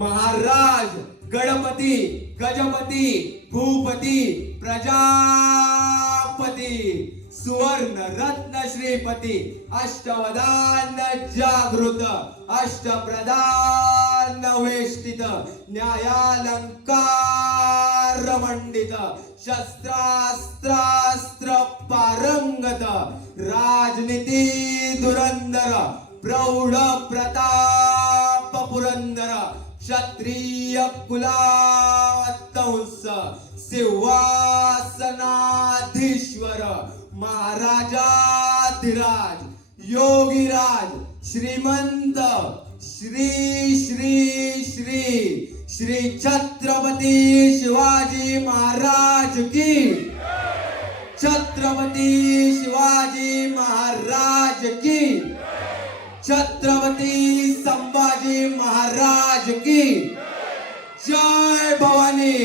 महाराज गणपती गजपती भूपती प्रजापती सुवर्ण रत्न श्रीपती अष्टवदान जागृत अष्टप्रधान वेष्टित न्यायालंकार मंडित शस्त्रास्त्रास्त्र पारंगत राजनीती धुरंधर प्रौढ प्रताप पुरंदर क्षत्रिय कुलावतंस सिंहासनाधीश्वर महाराजाधिराज योगीराज श्रीमंत श्री श्री श्री श्री छत्रपती शिवाजी महाराज की छत्रपती शिवाजी महाराज की छत्रपती संभाजी महाराज की जय भवानी।